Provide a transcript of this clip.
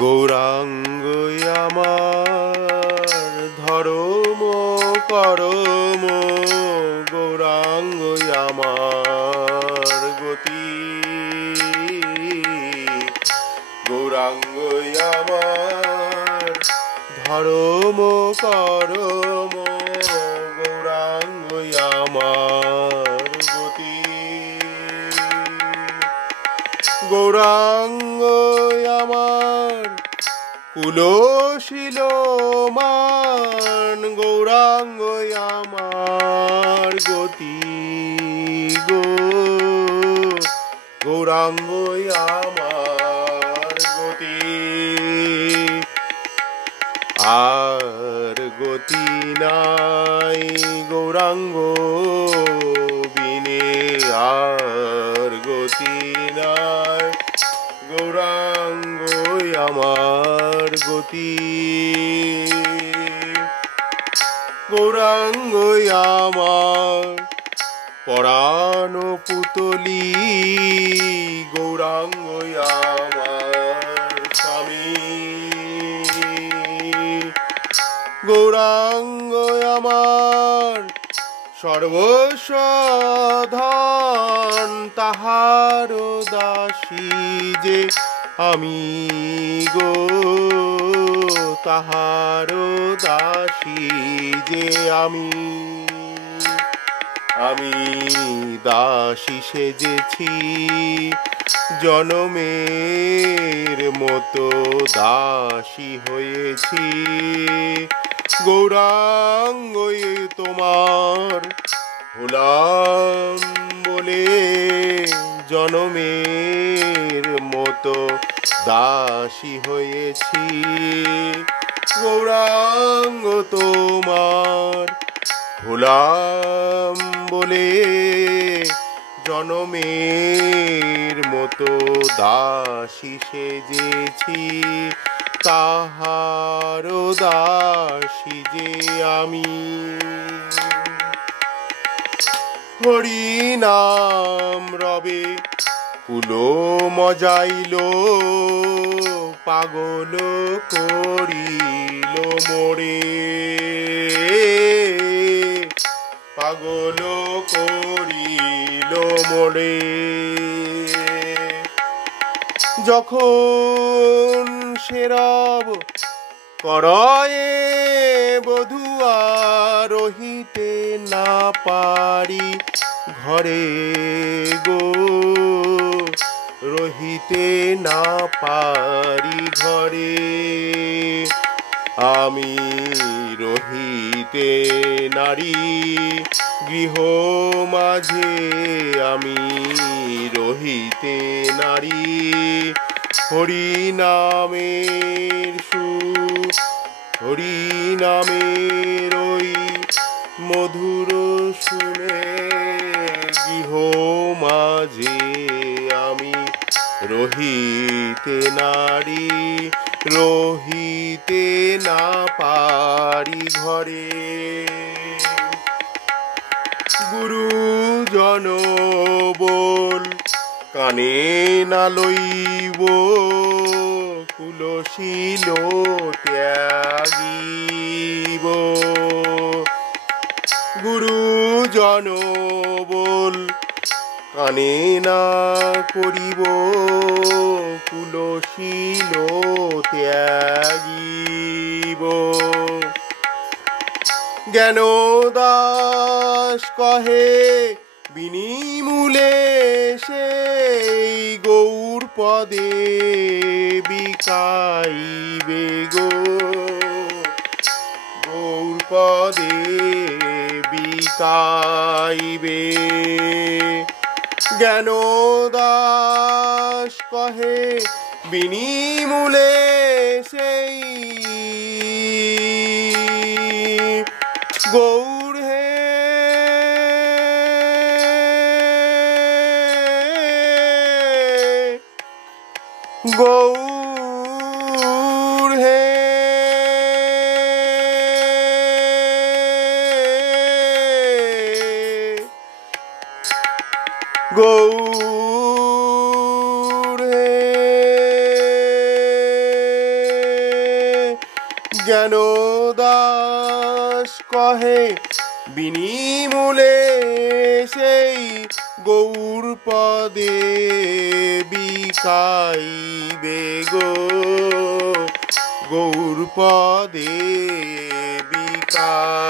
গৌরাঙ্গ আমার ধরম করম, গৌরাঙ্গ আমার গতি, গৌরাঙ্গ আমার ধরম করম, গৌরাঙ্গ আমার গতি, গৌরাঙ্গ আমার কুলশীল মান, গৌরাঙ্গ আমার গতি গো, গৌরাঙ্গ আমার গতি, আর গতি নাই গৌরাঙ্গ বিনে, আর গতি নাই গৌরাঙ্গ আমার গতি, গৌরাঙ্গ আমার পরাণ পুতলি, গৌরাঙ্গ আমার স্বামী, গৌরাঙ্গ আমার সর্বস্ব ধন, তাহার দাসী যে আমি গো, তাহার দাসী যে আমি, আমি দাসী সেজেছি জনমের মতো, দাসী হয়েছি গৌরাঙ্গ তোমার হলাম বলে, জনমের মতো দাসী হয়েছি গৌরাঙ্গ তোমার হলাম বলে, জনমের মতো দাসী সেজেছি, তাহার দাসী যে আমি। হরি নাম রবে কুল মজাইল, পাগল করিল মোরে, পাগল করিল মোরে, যখন সেরব করয়ে বধুয়া, রহিতে না পারি ঘরে গো, রহিতে না পারি ঘরে, আমি রহিতে নারী গৃহ মাঝে, আমি রহিতে নারী হরি নামের সুর, হরি নামের ওই মধুর শুনে, গৃহ মাঝে আমি রহিতে নারী, রহিতে না পারি ঘরে। গুরুজন বল কানে না লইব, কুলশীল ত্যাগিব, গুরুজন বল কানে না করিব, কুলশীল ত্যাগিব। জ্ঞান দাস কহে বিনিমূলে সেই গৌর পদে বিকাইবে গো, গৌর পদে বিকাইবে। জ্ঞান দাস কহে বিনিমূলে সেই গৌর হে, গৌর হে, গৌর হে। জ্ঞানদাস কহে বিনিমূলে সেই গৌরপদে বিকাইবে গো, গৌরপদে বিকাইবে।